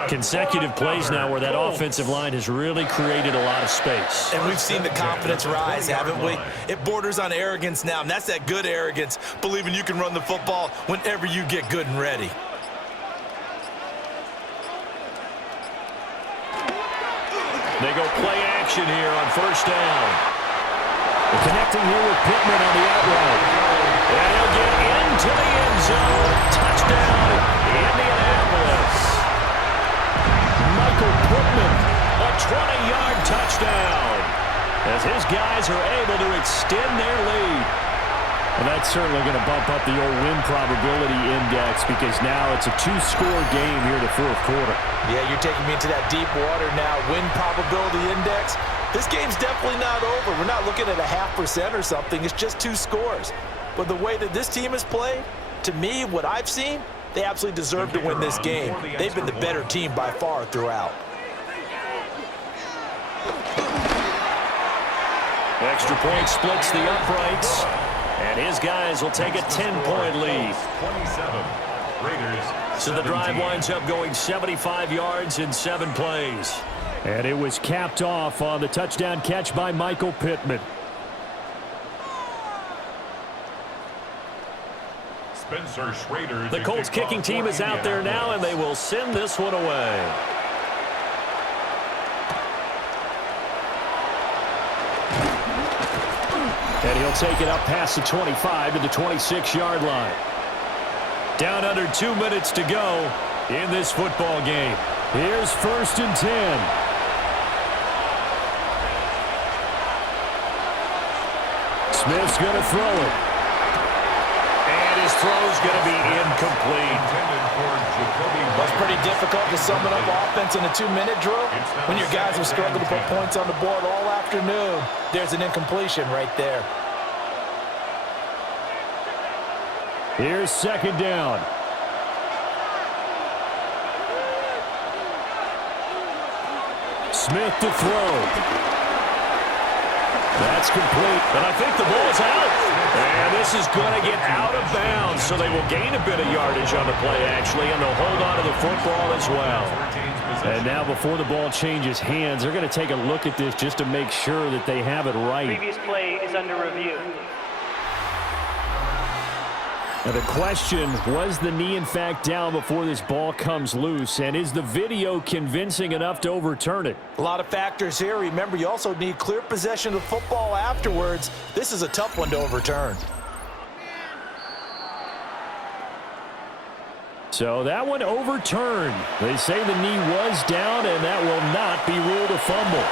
Consecutive plays now where that offensive line has really created a lot of space. And we've seen the confidence rise, haven't we? It borders on arrogance now, and that's that good arrogance, believing you can run the football whenever you get good and ready. They go play action here on first down. They're connecting here with Pittman on the out route. And he'll get into the end zone. Touchdown, Indianapolis. Michael Pittman. A 20-yard touchdown as his guys are able to extend their lead. Well, that's certainly going to bump up the old win probability index because now it's a 2-score game here in the fourth quarter. Yeah, you're taking me into that deep water now. Win probability index. This game's definitely not over. We're not looking at a 0.5% or something. It's just 2 scores. But the way that this team has played, to me, what I've seen, they absolutely deserve to win this game. They've been the better team by far throughout. Extra point splits the uprights, and his guys will take a 10-point lead. 27. Raiders. So the drive winds up going 75 yards in 7 plays. And it was capped off on the touchdown catch by Michael Pittman. Spencer Schrader. The Colts kicking team is out there now, and they will send this one away. And he'll take it up past the 25 to the 26-yard line. Down under 2 minutes to go in this football game. Here's 1st and 10. Smith's going to throw it. And his throw's going to be incomplete. That's pretty difficult to sum it up offense in a 2-minute drill. When your guys have struggled to put points on the board all afternoon, there's an incompletion right there. Here's 2nd down. Smith to throw. That's complete, but I think the ball's out. And this is going to get out of bounds, so they will gain a bit of yardage on the play, actually, and they'll hold on to the football as well. And now before the ball changes hands, they're going to take a look at this just to make sure that they have it right. Previous play is under review. Now the question, was the knee in fact down before this ball comes loose? And is the video convincing enough to overturn it? A lot of factors here. Remember, you also need clear possession of the football afterwards. This is a tough one to overturn. So that one overturned. They say the knee was down, and that will not be ruled a fumble.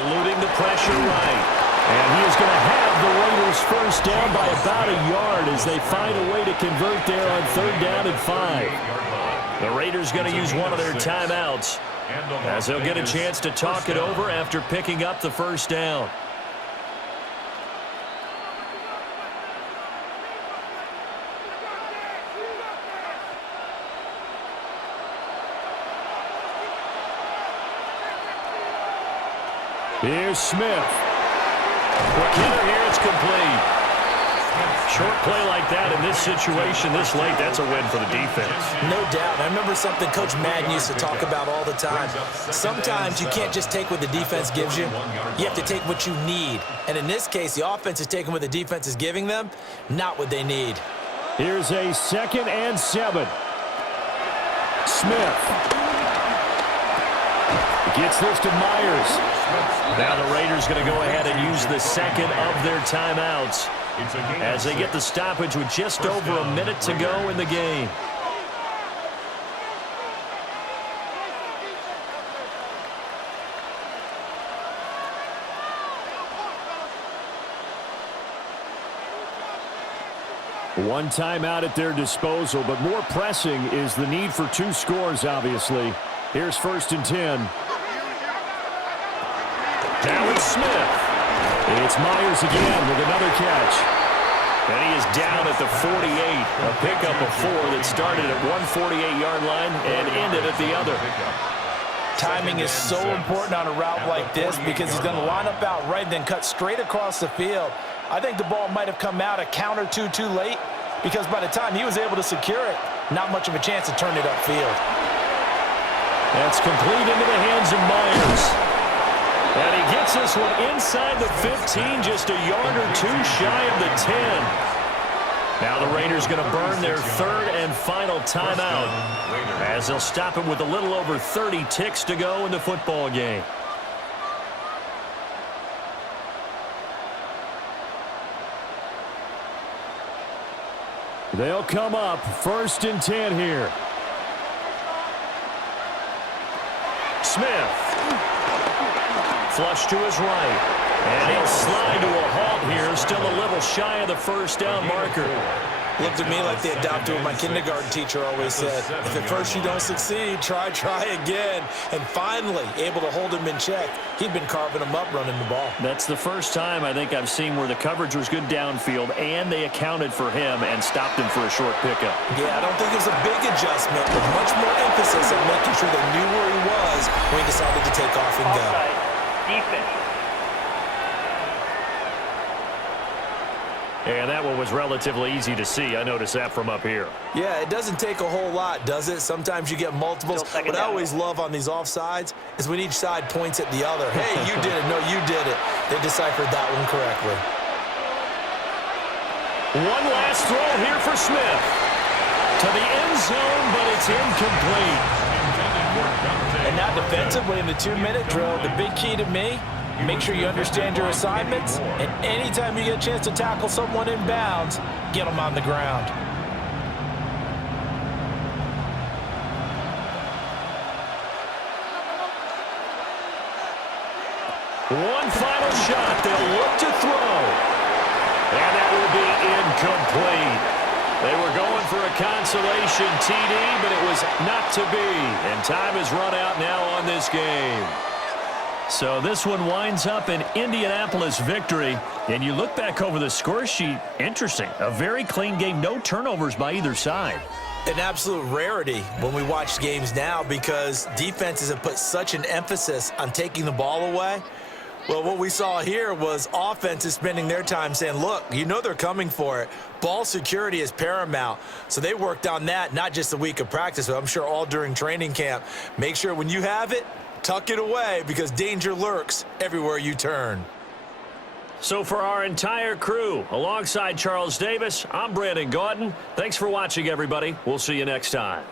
Eluding the pressure right. And he is going to have the Raiders first down by about a yard as they find a way to convert there on 3rd down and 5. The Raiders going to use one of their timeouts as they'll get a chance to talk it over after picking up the first down. Here's Smith. McKinnon here, it's complete. Short play like that in this situation this late, that's a win for the defense. No doubt. I remember something Coach Madden used to talk about all the time. Sometimes you can't just take what the defense gives you. You have to take what you need. And in this case, the offense is taking what the defense is giving them, not what they need. Here's a 2nd and 7. Smith gets this to Myers. Now the Raiders going to go ahead and use the 2nd of their timeouts as they get the stoppage with just over a minute to go in the game. One timeout at their disposal, but more pressing is the need for 2 scores, obviously. Here's 1st and 10. Now it's Smith. It's Myers again with another catch. And he is down at the 48. A pickup of 4 that started at 148-yard line and ended at the other. Timing is so important on a route like this because he's going to line up out right and then cut straight across the field. I think the ball might have come out a count or two too late because by the time he was able to secure it, not much of a chance to turn it upfield. That's complete into the hands of Myers. And he gets this one inside the 15, just a yard or 2 shy of the 10. Now the Raiders going to burn their 3rd and final timeout as they'll stop it with a little over 30 ticks to go in the football game. They'll come up 1st and 10 here. Smith. Flush to his right. And he'll slide to a halt here, still a little shy of the first down marker. Looked at me like they adopted what my kindergarten teacher always said. If at first you don't succeed, try again. And finally, able to hold him in check. He'd been carving him up running the ball. That's the first time I think I've seen where the coverage was good downfield and they accounted for him and stopped him for a short pickup. Yeah, I don't think it was a big adjustment, but much more emphasis on making sure they knew where he was when he decided to take off and go. Offside. Defense. And that one was relatively easy to see. I noticed that from up here. Yeah, it doesn't take a whole lot, does it? Sometimes you get multiples. What I always love on these offsides is when each side points at the other. Hey, you did it. No, you did it. They deciphered that one correctly. One last throw here for Smith. To the end zone, but it's incomplete. And now defensively in the 2-minute drill, the big key to me, make sure you understand your assignments, and anytime you get a chance to tackle someone in bounds, get them on the ground. One final shot. They'll look to throw. And that will be incomplete. They were going for a consolation TD, but it was not to be. And time has run out now on this game. So this one winds up an Indianapolis victory. And you look back over the score sheet, interesting. A very clean game, no turnovers by either side. An absolute rarity when we watch games now because defenses have put such an emphasis on taking the ball away. Well, what we saw here was offenses spending their time saying, look, you know they're coming for it. Ball security is paramount. So they worked on that, not just a week of practice, but I'm sure all during training camp. Make sure when you have it, tuck it away because danger lurks everywhere you turn. So for our entire crew, alongside Charles Davis, I'm Brandon Gaudin. Thanks for watching, everybody. We'll see you next time.